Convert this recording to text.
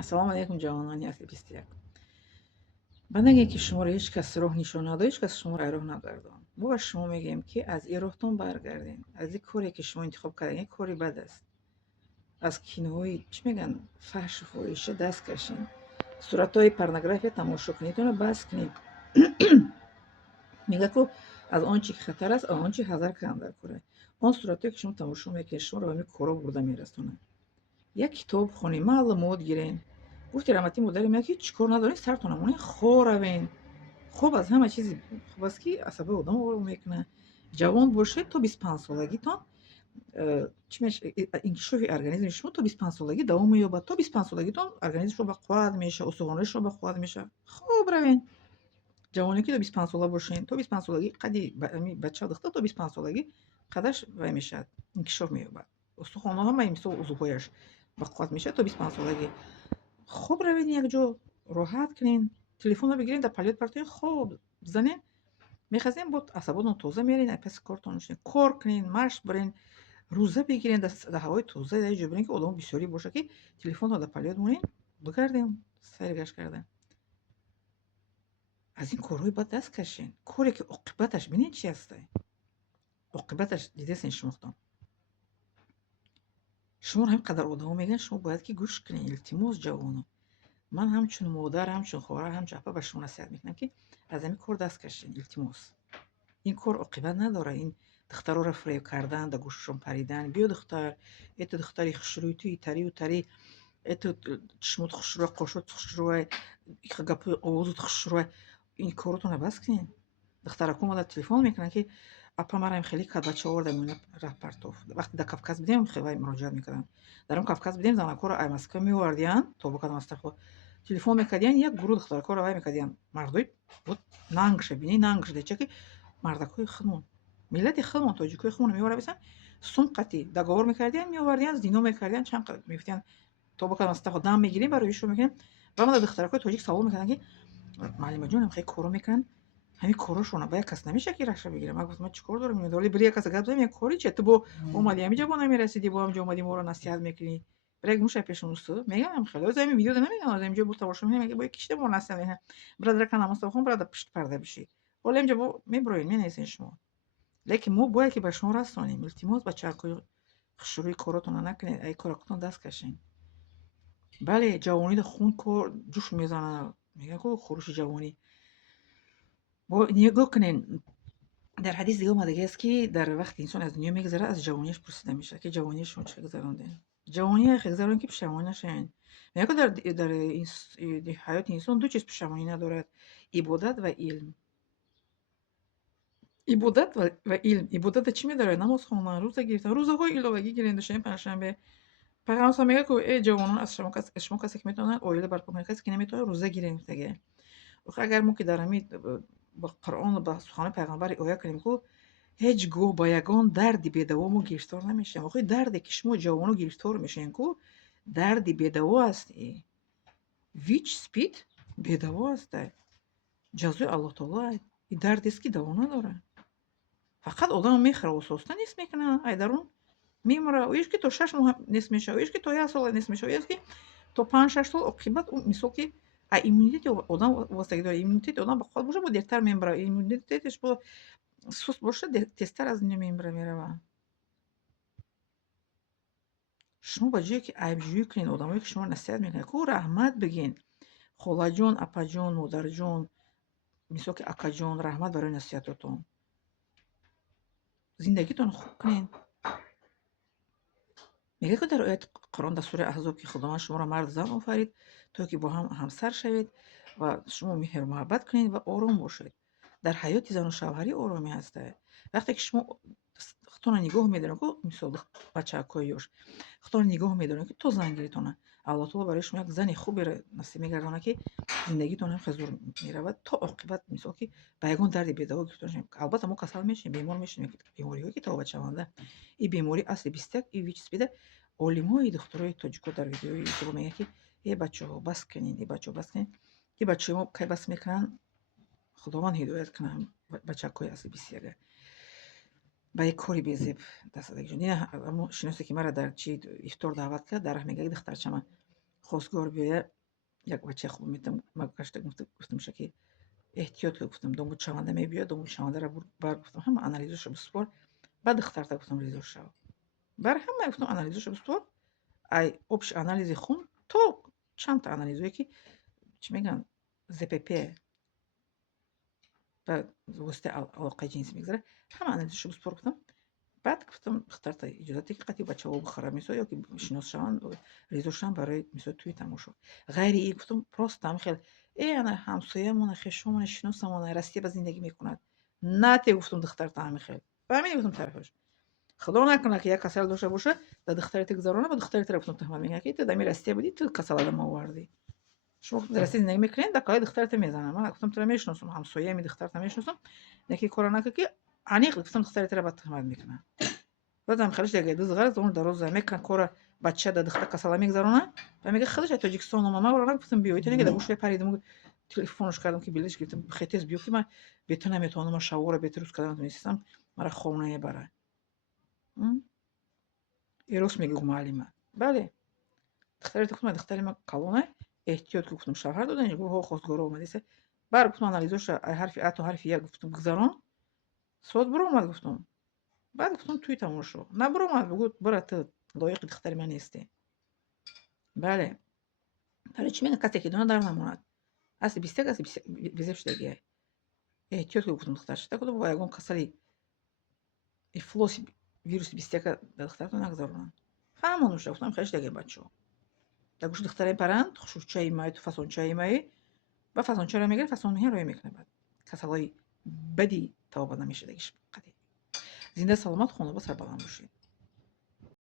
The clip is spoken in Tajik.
Ассалому алейкум, ҷавонони асли 21. Ба наге ки шуморо ҳеҷ кас роҳ нишон надод, ҳеҷ кас шуморо айроҳ нагардон. Мо ба шумо мегӯем, ки аз ин роҳтон баргарден. Аз ин коре, ки шумо интихоб кардан, кори бад аст. Аз киноҳои чӣ мегӯянд, фаҳшу фоҳиша даст кашен. Суратҳои порнография тамошо кунед, инро бас кунед. мегӯяд, ки аз он чи ки хатар аст, аз он чи ҳазар кардан дар кора. Он суратҳое, ки шумо тамошо мекунед, шуморо ба ҳамин корҳо бурда мерасонад. Як китоб хонед, маълумот гирен. гуфти раҳмати модари мегӯяд, ки чӣ кор надорен, сартон намонен, хор равен. хуб аз ҳама чизи хуб аст, ки асабаи одамро ором мекунад. Ҷавон бошед, то 25 солагитон чӣ инкишофи организми шумо то 25 солагӣ давом меёбад. То 25 солагитон организм шумо бақувват мешавад, устухонҳои шумо бақувват мешавад. хуб равен. ҷавоне ки то 25 сола бошен, то 25 солагӣ қадди бача духтар то 25 солагӣ қадраш вай мешавад, инкишоф меёбад. Устухонҳо ҳамаи мисол узвҳояш бақувват мешавад то 25 солагӣ. хуб равен якҷо, роҳат кунен, телефонро бигирен, дар палёт партоен, хуб занен, мехазен, бо асаботон тоза мерен, паси кортон мешинен, кор кунен, машқ барен, рӯза бигирен, дар ҳавои тоза дар ҷо бирен, ки одамон бисёрӣ бошад, ки телефонро дар палёт монен, бигарден сайргашт кардан. Аз ин корҳои бад даст кашен. Коре, ки оқибаташ бинед чӣ ҳастай. оқибаташ дидесен шумохтон. шуморо ҳамин қадар одамо мегӯянд, шумо бояд ки гӯш кунед. Илтимос ҷавоно, ман ҳамчун модар, ҳамчун хоҳар, ҳамчун апа ба шумо насиҳат мекунам, ки аз ҳамин кор даст кашен. Илтимос, ин кор оқибат надорад. Ин духтароро фиреб кардан, дар гӯшашон паридан, биё духтар, это духтари хушрӯй, ту итарию тарӣ, это чишмот хушрӯй, қошот хушрӯй, гапои овозот хушрӯй. ин коротонро бас кунед. духтаракон омада телефон мекунанд, ки апа мараам хеле кад бача оварда меёна рапартов. вақте дар Кавказ будем хеле муроҷиат мекардам. дар он Кавказ будем, занакоро аз Москва меовардиянд, тобукад мастрахо телефон мекардиянд, як гурӯҳ духтаракоро вай мекардиянд. мардои вот нангша бинӣ, нангша деча, ки мардакои худмон, миллати худмон, тоҷикои худмонро меоварда, сумқати договор мекардиянд, меовардиянд, зино мекардиянд, чанд қадр мегуфтиянд, тобукад мастрахо дам мегирем, барои шо мекунем. ва мада духтаракои тоҷик савол мекарданд, ки маълимаҷонам хеле коро мекунанд, ҳамин корашона ба як кас намешавад, ки рахша бигирам. ман гуфтам, ман чӣ кор дорам инҳо, вале бир як кас гап задем, як кори чия, ту бо омадӣ ҳамин ҷо бо намерасидӣ, бо ҳамин ҷо омадӣ моро насиҳат мекунӣ, бир як муша пешон усту мегам хеле аз ҳамин видео намегам, аз ҳамин ҷо бо тамошо мекунем, мега бо як кишта моро насиҳат мекунад. брадаракан Мустафахон брада пишт парда бишӣ, вале ҳамин ҷо бо меброен, менависен шумо. лекин мо бояд, ки ба шумо расонем. илтимос бачаҳакои хушрӯи коротонро накунед, ай коракотон даст кашен. бале ҷавонида хун кор ҷӯш мезанад, мегӯянд, ки хурӯши ҷавонӣ. бо нигоҳ кунен, дар ҳадис дига омадагиаст, ки дар вақти инсон аз дунё мегзарад, аз ҷавонияш пурсида мешавад, ки ҷавонияи шумо чӣ гузарондед. ҷавонӣ яхе гузаронед, ки пешаймонӣ нашавед. мегӯянд, ки дар ҳаёти инсон ду чиз пешаймонӣ надорад: ибодат ва илм. ибодат ва илм. ибодата чӣ медорад? намоз хондан, рӯза гирифтан, рӯзаҳои иловагӣ гирен, душанбе, панҷшанбе. пайғамбар са мегӯяд, ки ҷавонон, аз шумо касе ки метавонад оила барпо кунад, касе ки наметавонад рӯза гирен мегӯяд. охир агар мо ки дар ҳамин ба Қуръон, ба суханони пайғамбар риоя кунем, ки ҳеҷ гоҳ ба ягон дарди бедаво мо гирифтор намешавем. охир дарде ки шумо ҷавоно гирифтор мешавем, ки дарди бедаво аст. вич спид бедаво аст. ҷазои Аллоҳ таоло ин дардест, ки даво надорад. фақат одамро мехӯрад, ососта нест мекунад, айдарун мемурад. оиш ки то 6 моҳ нест мешавад, оиш ки то 1 сола нест мешавад, оиш ки то 5-6 сол. оқибат мисол ки иммунитети одам вобастагӣ дорад. иммунитети одам бақувват бошад, бо дертар мемирад. иммунитетиш бо суст бошад, тезтар аз дунё меравад. шумо ба ҷое ки айбҷӯӣ кунед, одамое ки шуморо насиҳат мекунанд, ку раҳмат бигӯед. холаҷон, апаҷон, модарҷон, мисол ки акаҷон, раҳмат барои насиҳатотон. зиндагитонро хуб кунед. мегӯяд, ки дар ояти Қуръон, дар сураи Аҳзоб, ки худованд шуморо марду зан офарид, то ки бо ҳам ҳамсар шавед ва шумо меҳру муҳаббат кунед ва ором бошед. дар ҳаёти зану шавҳарӣ оромӣ ҳастад. вақте ки шумо худтонро нигоҳ медоред, ки мисол бачаҳакои ёш, худтонро нигоҳ медоред, ки то зангиритона, Аллоҳ таоло барои шумо як зани хуберо насиб мегардонад, ки зиндагитон ҳамеша зур меравад, то оқибат мисол ки ба ягон дарди бедаво гирифтор нашавед. албатта мо касал мешавем, бемор мешавем, бемориҳое ки табобатшаванда. ин бемори асли 21, ин вич спида. олимои духтурои тоҷико дар видеои ютуб мегӯянд, ки бачаҳо бас кунед, бачаҳо бас кунед, ки бачаҳои мо кай бас мекунанд, худованд ҳидоят кунад бачаҳакои асли 21 ба як кори безеб даст дадагиҷон. ин ҳамо шиносе ки мара дар чи ифтор даъват кард, дар раҳ мегӯяд, духтарчама خواستگار بیایه یک بچه خوب میتونم مگشته گفتم که احتیاط که گفتم دنبال شونده میبیاد دنبال شونده را بر گفتم هم آنالیزش رو بسپار بعد دخترتا گفتم ریزش شو بر هم گفتم آنالیزش رو بسپار ای общий анализи خون то чанд та анализое ки чӣ мегӯянд ЗПП ба воситаи алоқаи ҷинсӣ мегзарад ҳама анализашро биспор гуфтам баъд гуфтам духтарта иҷозат диҳ ки қатъи бачаҳо бихӯрад мисол ё ки шинос шаванд ризо шаванд барои мисол тӯи тамошо ғайри ин гуфтам просто ҳамихел ана ҳамсоямона хешомона шиносамона растия ба зиндагӣ мекунад нате гуфтам духтарта ҳамихел ба ҳамин гуфтам тарифаш худо накунад ки як касал дошта боша да духтарите гузарона ба духтарите гуфтам туҳмат мегӯяд ки ту дами растия будӣ ту касал адам овардӣ шумо растия зиндагӣ мекунед да калои духтарите мезанам ман гуфтам тура мешиносам ҳамсоями духтарта мешиносам яке кора накард ки аниқ гуфтам духтаритера ба туҳмат мекунад баъдам халиш дага дуз ғарз он дароза мекан кора бача да духтар касала мегзарона ва мега халиш тоҷикистон омама вара гуфтам биё итонига да гӯш паридам телефонш кардам ки билдаш гирифтам хетес биё ки ман бето наметавонам ман шавора бето рӯз кардан метавонистам мара хона мебарад راست میگه معلمه بله دختری گفتم دختری من کلونه احتیاط که گفتم شوهر دادن یا گفت خواستگار اومده است بر گفتم آنالیزش حرف ا تا حرف یک گفتم گذران صوت برو اومد گفتم بعد گفتم توی تماشا نه برو اومد بگو برات لایق دختری من نیستی بله برای چی میگن کسی که دونه در نموند اصل 20 اصل 20 دیگه احتیاط که گفتم دخترش تا گفتم با یگان کسلی افلاس вируси 21 духтартон нагзаронанд ҳамонуш гуфтам хеш дагин бачаҳо да гӯши духтаре паранд хушурчаи май ту фасончаи май ба фасончаро мегирад фасонҳиро мекунад бад касалҳои бади тавба намешадагиш қади зинда саломат хонобод сарбаланд бошед